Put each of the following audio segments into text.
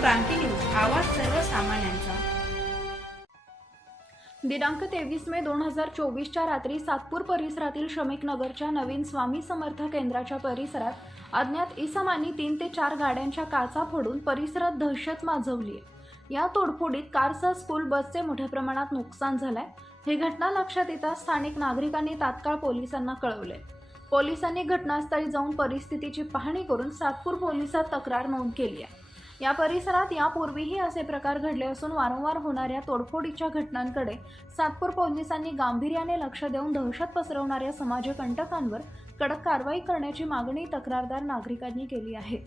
क्रांती news आवाज सर्वसामान्यांचा. दिनांक तेवीस मे दोन हजार चोवीसच्या रात्री सातपूर परिसरातील श्रमिक नगरच्या नवीन स्वामी समर्थ केंद्राच्या परिसरात अज्ञात इसमांनी तीन ते चार गाड्यांच्या काचा फोडून परिसरात दहशत माजवली आहे या तोडफोडीत कारसह स्कूल बसचे मोठ्या प्रमाणात नुकसान झालंय. ही घटना लक्षात येताच स्थानिक नागरिकांनी तात्काळ पोलिसांना कळवले पोलिसांनी घटनास्थळी जाऊन परिस्थितीची पाहणी करून सातपूर पोलिसात तक्रार नोंद केली आहे. या परिसरात यापूर्वीही असे प्रकार घडले असून वारंवार होणाऱ्या तोडफोडीच्या घटनांकडे सातपूर पोलिसांनी गांभीर्याने लक्ष देऊन दहशत पसरवणाऱ्या समाजकंटकांवर कडक कारवाई करण्याची मागणी तक्रारदार नागरिकांनी केली आहे.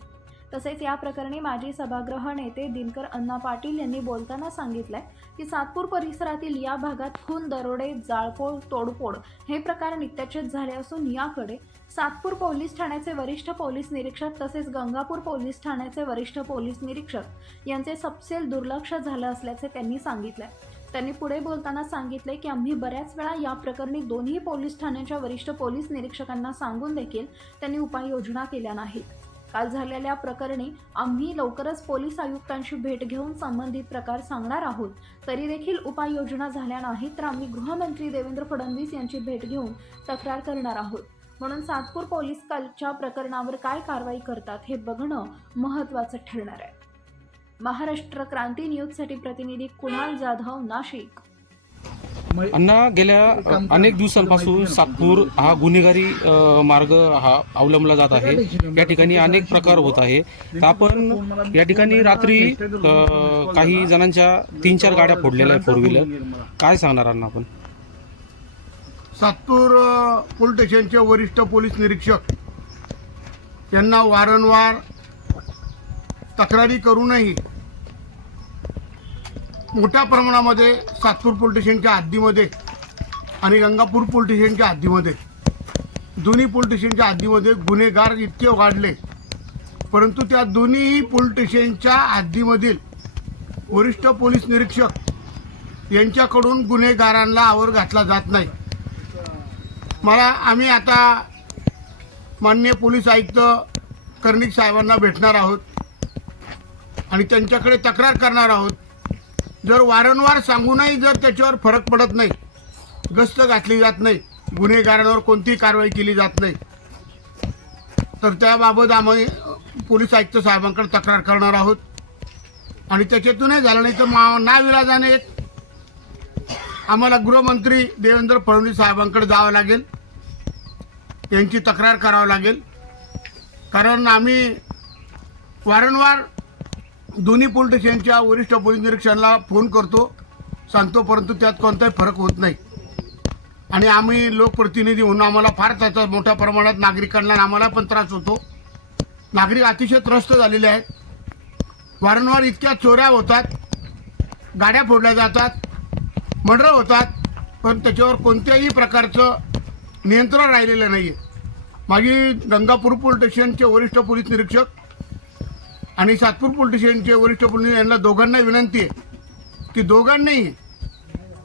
तसेच या प्रकरणी माजी सभागृह नेते दिनकर अण्णा पाटील यांनी बोलताना सांगितलंय की सातपूर परिसरातील या भागात खून दरोडे जाळपोळ तोडफोड हे प्रकार नित्याचेच झाले असून याकडे सातपूर पोलीस ठाण्याचे वरिष्ठ पोलीस निरीक्षक तसेच गंगापूर पोलीस ठाण्याचे वरिष्ठ पोलीस निरीक्षक यांचे सपसेल दुर्लक्ष झालं असल्याचे त्यांनी सांगितलंय. त्यांनी पुढे बोलताना सांगितले की आम्ही बऱ्याच वेळा या प्रकरणी दोन्ही पोलीस ठाण्याच्या वरिष्ठ पोलीस निरीक्षकांना सांगून देखील त्यांनी उपाययोजना केल्या नाहीत. काल झालेल्या प्रकरणी आम्ही लवकरच पोलीस आयुक्तांशी भेट घेऊन संबंधित प्रकार सांगणार आहोत. तरी देखील उपाययोजना झाल्या नाहीत तर आम्ही गृहमंत्री देवेंद्र फडणवीस यांची भेट घेऊन तक्रार करणार आहोत. म्हणून सातपूर पोलीस कालच्या प्रकरणावर काय कारवाई करतात हे बघणं महत्त्वाचं ठरणार आहे. महाराष्ट्र क्रांती न्यूजसाठी प्रतिनिधी कुणाल जाधव नाशिक. अण्णा गेल्या अनेक दिवसांपासून सातपूर हा गुन्हेगारी मार्ग हा अवलंबला जात आहे. या ठिकाणी अनेक प्रकार होत आहे. तर आपण या ठिकाणी रात्री काही जणांच्या तीन चार गाड्या फोडलेल्या आहे फोर व्हीलर काय सांगणार अण्णा आपण? सातपूर पोलीस स्टेशनचे वरिष्ठ पोलीस निरीक्षक यांना वारंवार तक्रारी करूनही मोठ्या प्रमाणामध्ये सातपूर पोलीस स्टेशनच्या हद्दीमध्ये आणि गंगापूर पोलीस स्टेशनच्या हद्दीमध्ये. दोन्ही पोलीस स्टेशनच्या हद्दीमध्ये गुन्हेगार इतके वाढले परंतु त्या दोन्ही पोलीस स्टेशनच्या हद्दीमधील वरिष्ठ पोलीस निरीक्षक यांच्याकडून गुन्हेगारांना आवर घातला जात नाही. मला आम्ही आता माननीय पोलीस आयुक्त कर्णिक साहेबांना भेटणार आहोत आणि त्यांच्याकडे तक्रार करणार आहोत. जर वारंवार सांगूनही जर त्याच्यावर फरक पडत नाही गस्त घातली जात नाही गुन्हेगारांवर कोणतीही कारवाई केली जात नाही तर त्याबाबत आम्ही पोलीस आयुक्त साहेबांकडे तक्रार करणार आहोत. आणि त्याच्यातूनही झालं नाही तर मा नाविलाजाने एक आम्हाला गृहमंत्री देवेंद्र फडणवीस साहेबांकडे जावं लागेल. यांची तक्रार करावं लागेल. कारण आम्ही वारंवार दोन्ही पोलीस स्टेशनच्या वरिष्ठ पोलीस निरीक्षणाला फोन करतो. सांगतो परंतु त्यात कोणताही फरक होत नाही. आणि आम्ही लोकप्रतिनिधी म्हणून आम्हाला फार त्याचा मोठ्या प्रमाणात नागरिकांना आम्हाला पण त्रास होतो. नागरिक अतिशय त्रस्त झालेले आहेत. वारंवार इतक्या चोऱ्या होतात. गाड्या फोडल्या जातात. मर्डर होतात. पण त्याच्यावर कोणत्याही प्रकारचं नियंत्रण राहिलेलं नाही आहे माझी गंगापूर पोलीस स्टेशनचे वरिष्ठ पोलीस निरीक्षक आणि सातपूर पोलीस स्टेशनचे वरिष्ठ पोलीस यांना दोघांना विनंती आहे. की दोघांनाही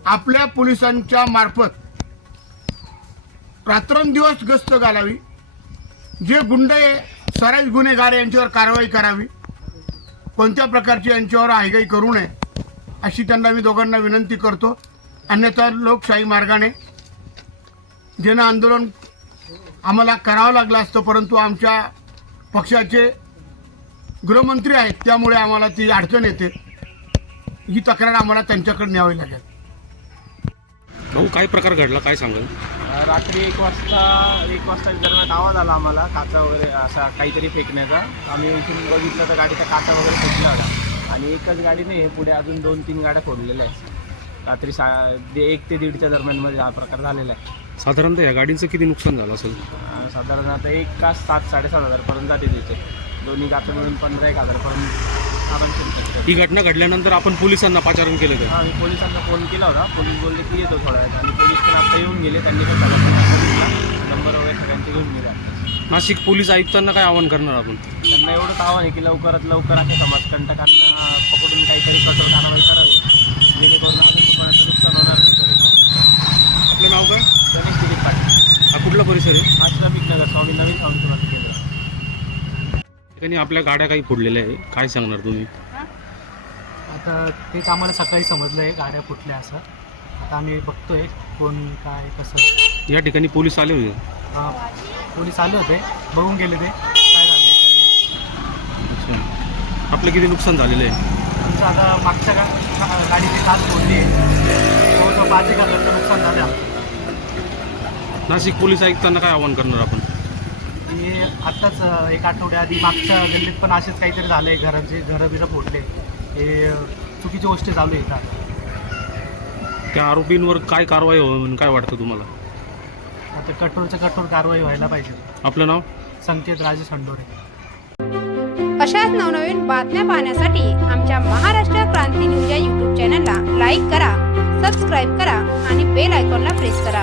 आपल्या पोलिसांच्या मार्फत रात्रंदिवस गस्त घालावी जे गुंड आहे सराईत गुन्हेगार आहे, यांच्यावर कारवाई करावी कोणत्या प्रकारची यांच्यावर आयगाई करू नये अशी त्यांना मी दोघांना विनंती करतो. अन्यथा लोकशाही मार्गाने ज्यांना आंदोलन आम्हाला करावं लागलं असतं परंतु आमच्या पक्षाचे गृहमंत्री आहेत त्यामुळे आम्हाला ती अडचण येते. ही तक्रार आम्हाला त्यांच्याकडे न्यावी लागेल. भाऊ काय प्रकार घडला? काय सांगाल? रात्री एक वाजता एक वाजता दरम्यान आवाज आला आम्हाला काचा वगैरे असा काहीतरी फेकण्याचा. आम्ही उठून बघितलं तर गाडीचा काचा वगैरे फेकला होता. आणि एकच गाडी नाही पुढे अजून दोन तीन गाड्या फोडलेल्या आहेत. रात्री सा दे- एक ते दीडच्या दरम्यानमध्ये हा प्रकार झालेला आहे. साधारणतः या गाडीचं किती नुकसान झालं असेल? साधारण आता एक का सात साडेसात हजारपर्यंत जाते तिथे. दोन्ही गातं मिळून पंधरा एक हजारपर्यंत आपण ही घटना घडल्यानंतर आपण पोलिसांना पाचारण केलं का आम्ही पोलिसांना फोन केला होता. पोलीस बोलले की येतो थोड्या वेळात. आणि पोलीस पण आता येऊन गेले. त्यांनी पण त्याला नंबर वगैरे सगळ्यांचे घेऊन गेले. नाशिक पोलीस आयुक्तांना काय आवाहन करणार आपण? त्यांना एवढंच आव्हान आहे की लवकरात लवकर अशा समाजकंटकांना पकडून काहीतरी कठोर कारवाई करावी जेणेकरून अजून कोणाचं नुकसान होणार नाही तरी आपलं नाव काय गणेश दिलीप पाटील हा कुठला परिसर आहे आश्रमिक नगर स्वामी नवीन स्वामी केंद्र ठिकाणी आपल्या गाड्या काही फोडलेल्या आहे काय सांगणार तुम्ही? आता तेच आम्हाला सकाळी समजलं आहे गाड्या फुटल्या असं. आता आम्ही बघतोय कोण काय कसं. या ठिकाणी पोलीस आले होते? अं, पोलीस आले होते. बघून गेले ते. काय झालं अच्छा. आपलं किती नुकसान झालेलं आहे? आमचं आता मागच्या गा गा- गाडीची काच फोडली आहे. जवळजवळ पाच एक हजारचं नुकसान झालं. आमचं नाशिक पोलीस आयुक्तांना काय आवाहन करणार आपण? आणि आत्ताच एक आठवड्याआधी मागच्या गल्लीत पण असेच काहीतरी झालं आहे घराचे घरं बिरं फोडले. हे चुकीची गोष्टी चालू आहे इथं. त्या आरोपींवर काय कारवाई व्हावी म्हणून काय वाटतं तुम्हाला? आता कठोरच्या कठोर कारवाई व्हायला पाहिजे. आपलं नाव? संकेत राजेश हंडोरे. अशाच नवनवीन बातम्या पाहण्यासाठी आमच्या महाराष्ट्र क्रांती न्यूज या यूट्यूब चॅनलला लाईक करा सबस्क्राईब करा आणि बेल आयकॉनला प्रेस करा.